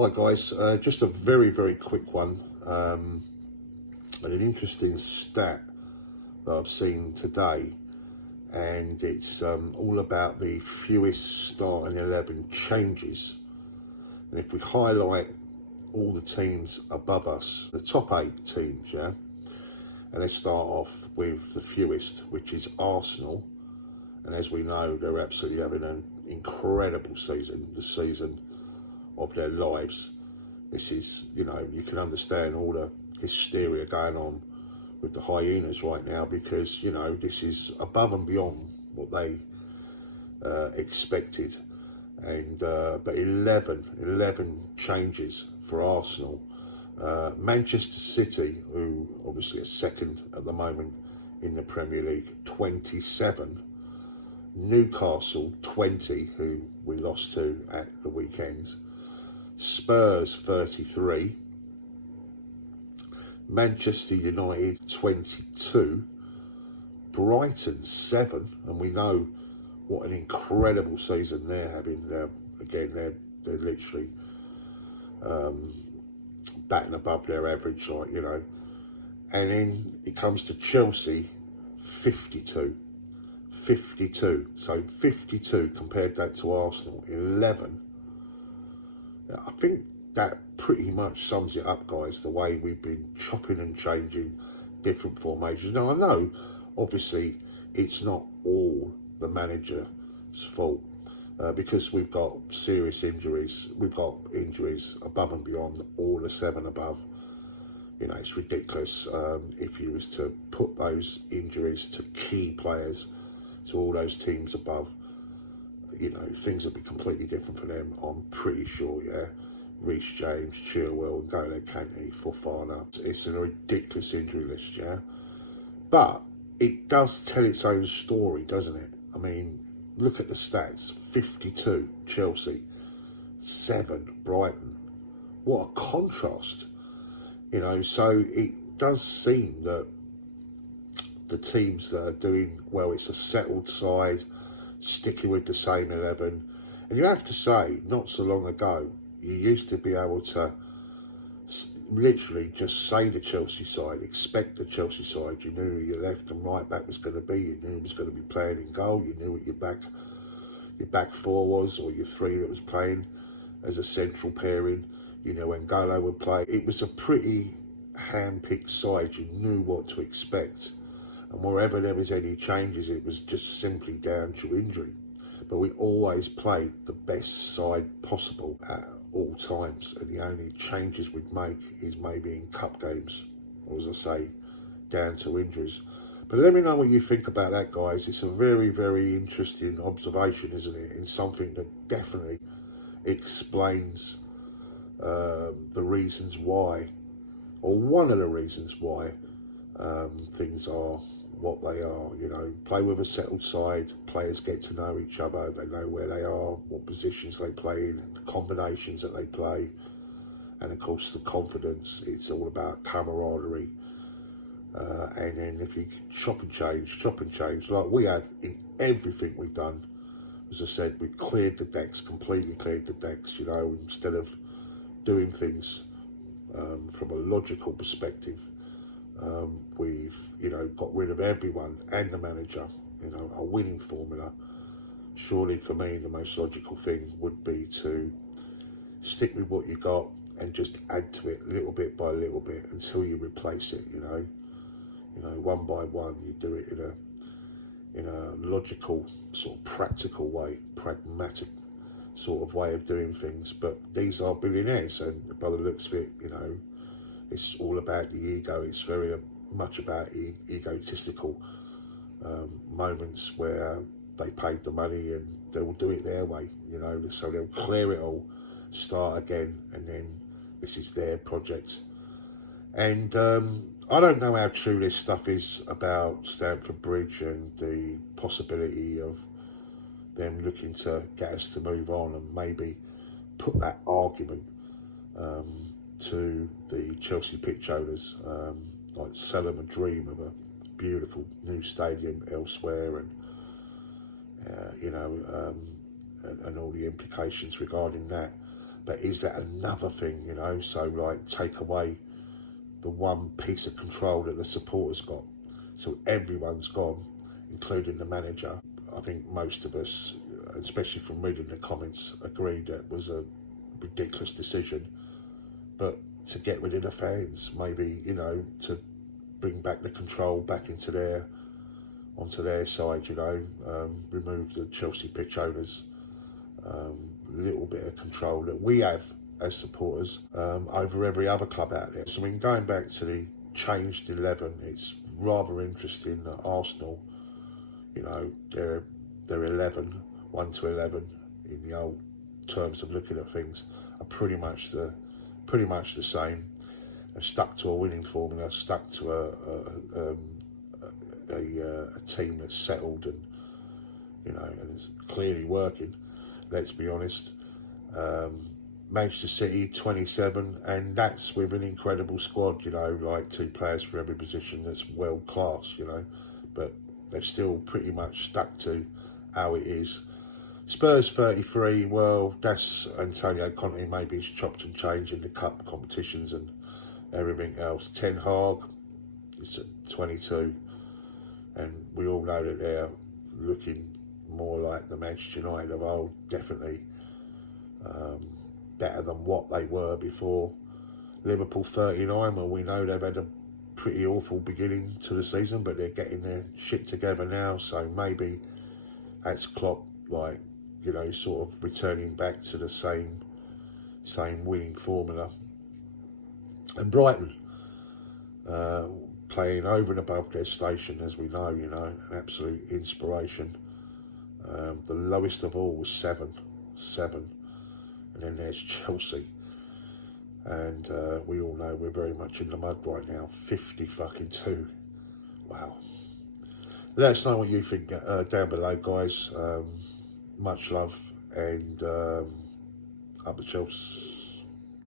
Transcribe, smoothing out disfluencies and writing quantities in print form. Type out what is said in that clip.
Hi guys, just a very quick one, and an interesting stat that I've seen today, and it's all about the fewest starting 11 changes. And if we highlight all the teams above us, the top 8 teams, yeah, and let's start off with the fewest, which is Arsenal. And as we know, they're absolutely having an incredible season, the season of their lives. This is, you can understand all the hysteria going on with the hyenas right now, because, this is above and beyond what they expected. And but 11 changes for Arsenal. Manchester City, who obviously are second at the moment in the Premier League, 27. Newcastle, 20, who we lost to at the weekend. Spurs, 33. Manchester United, 22. Brighton, 7. And we know what an incredible season they're having. They're literally batting above their average, And then it comes to Chelsea, 52. 52. So 52 compared that to Arsenal, 11. I think that pretty much sums it up, guys, the way we've been chopping and changing different formations. Now, I know, obviously, it's not all the manager's fault, because we've got serious injuries. We've got injuries above and beyond all the 7 above. It's ridiculous if you was to put those injuries to key players, to all those teams above. Things would be completely different for them, I'm pretty sure, yeah. Reece James, Chilwell, N'Golo Kante, Fofana. It's a ridiculous injury list, yeah. But it does tell its own story, doesn't it? I mean, look at the stats. 52, Chelsea. 7, Brighton. What a contrast. So it does seem that the teams that are doing well, it's a settled side, sticking with the same 11. And you have to say, not so long ago, you used to be able to literally just say the Chelsea side, expect the Chelsea side. You knew who your left and right back was going to be. You knew who was going to be playing in goal. You knew what your back 4 was, or your 3 that was playing as a central pairing. When Golo would play. It was a pretty hand-picked side. You knew what to expect. And wherever there was any changes, it was just simply down to injury. But we always played the best side possible at all times. And the only changes we'd make is maybe in cup games, or as I say, down to injuries. But let me know what you think about that, guys. It's a very interesting observation, isn't it? And something that definitely explains the reasons why, or one of the reasons why things are what they are. Play with a settled side, players get to know each other, they know where they are, what positions they play in, the combinations that they play, and of course the confidence. It's all about camaraderie, and then if you chop and change like we have in everything we've done. As I said, we cleared the decks, completely cleared the decks, instead of doing things from a logical perspective. We've, got rid of everyone and the manager, a winning formula. Surely for me, the most logical thing would be to stick with what you got and just add to it little bit by little bit until you replace it, one by one. You do it in a logical, sort of practical way, pragmatic sort of way of doing things. But these are billionaires, and by the looks of it, it's all about the ego. It's very much about egotistical moments where they paid the money and they will do it their way, so they'll clear it all, start again, and then this is their project. And I don't know how true this stuff is about Stamford Bridge and the possibility of them looking to get us to move on and maybe put that argument to the Chelsea pitch owners, like sell them a dream of a beautiful new stadium elsewhere, and and all the implications regarding that. But is that another thing, you know? So, like, take away the one piece of control that the supporters got. So everyone's gone, including the manager. I think most of us, especially from reading the comments, agreed that it was a ridiculous decision. But to get rid of the fans, maybe, you know, to bring back the control back onto their side, you know, remove the Chelsea pitch owners, little bit of control that we have as supporters over every other club out there. So I mean, going back to the changed 11, it's rather interesting that Arsenal, you know, they're 11, 1 to 11 in the old terms of looking at things, are pretty much the same. They're stuck to a winning formula, stuck to a team that's settled and, you know, and it's clearly working. Let's be honest. Manchester City 27, and that's with an incredible squad, you know, like 2 players for every position. That's world class, you know, but they're still pretty much stuck to how it is. Spurs 33, well, that's Antonio Conte. Maybe he's chopped and changed in the cup competitions and everything else. Ten Hag is at 22, and we all know that they're looking more like the Manchester United of old, definitely better than what they were before. Liverpool 39, well, we know they've had a pretty awful beginning to the season, but they're getting their shit together now, so maybe that's Klopp, like, you know, sort of returning back to the same winning formula. And Brighton, playing over and above their station, as we know, you know, an absolute inspiration. The lowest of all was 7. And then there's Chelsea. And we all know we're very much in the mud right now. 50-2. Wow. Let us know what you think down below, guys. Much love, and up the Chelsea.